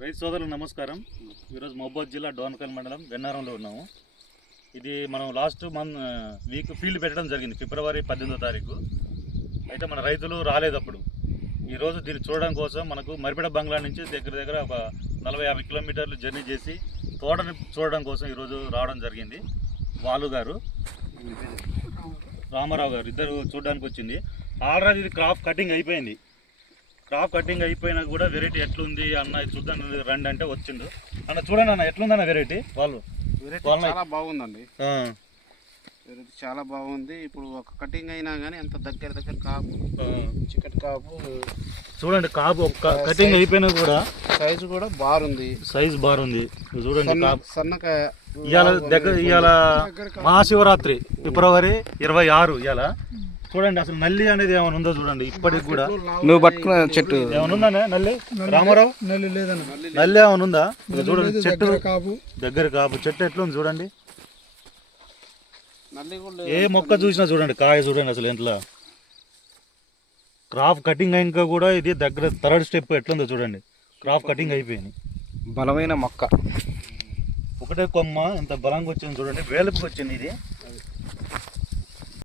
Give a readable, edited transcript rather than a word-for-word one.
రైతు సోదరులకు నమస్కారం. ఈరోజు మహబూబాద్ జిల్లా డోర్నకల్ మండలం వెన్నారంలో ఉన్నాము. ఇది మనం లాస్ట్ వీక్ ఫీల్డ్ పెట్టడం జరిగింది, ఫిబ్రవరి 18వ తారీఖు. అయితే మన రైతులు రాలేదు అప్పుడు. ఈరోజు దీన్ని చూడడం కోసం మనకు మరిపేట బంగ్లా నుంచి దగ్గర ఒక 40-50 కిలోమీటర్లు జర్నీ చేసి తోటని చూడడం కోసం ఈరోజు రావడం జరిగింది. వాలు గారు, రామారావు గారు ఇద్దరు చూడడానికి వచ్చింది. ఆల్రెడీ ఇది క్రాప్ కటింగ్ అయిపోయింది. క్రాప్ కటింగ్ అయిపోయినా కూడా వెరైటీ ఎట్లుంది అన్న చూద్దాం రండి అంటే వచ్చిండు. అన్న చూడండి అన్న, ఎట్లుందన్న వెరైటీ? వాళ్ళు చాలా బాగుందండి, వెరైటీ చాలా బాగుంది. ఇప్పుడు ఒక కటింగ్ అయినా కానీ అంత దగ్గర కాపు, చికెట్ కాపు చూడండి. కాపు కటింగ్ అయిపోయినా కూడా సైజు కూడా బాగుంది, సైజు బాగుంది. చూడండి సన్నకాయ. ఇవాళ మహాశివరాత్రి ఫిబ్రవరి 26. ఇవాళ చూడండి అసలు నల్లి అనేది ఏమైనా ఉందో చూడండి. ఇప్పటికి కూడా నువ్వు పట్టుకున్న చెట్టు ఏమైనా ఉందా నల్లి? రామారావు, నల్లి లేదన్న, నల్లి ఏమైనా ఉందా? చూడండి చెట్టు దగ్గర కాపు, చెట్టు ఎట్లుంది చూడండి. ఏ మొక్క చూసినా చూడండి, కాయ చూడండి అసలు ఎంతలా. క్రాప్ కటింగ్ అయినాక కూడా ఇది దగ్గర థర్డ్ స్టెప్ ఎట్లుందో చూడండి. క్రాప్ కటింగ్ అయిపోయింది. బలమైన మొక్క, ఒకటే కొమ్మ ఎంత బలంగా వచ్చింది చూడండి. వేలుపుకి వచ్చింది ఇది.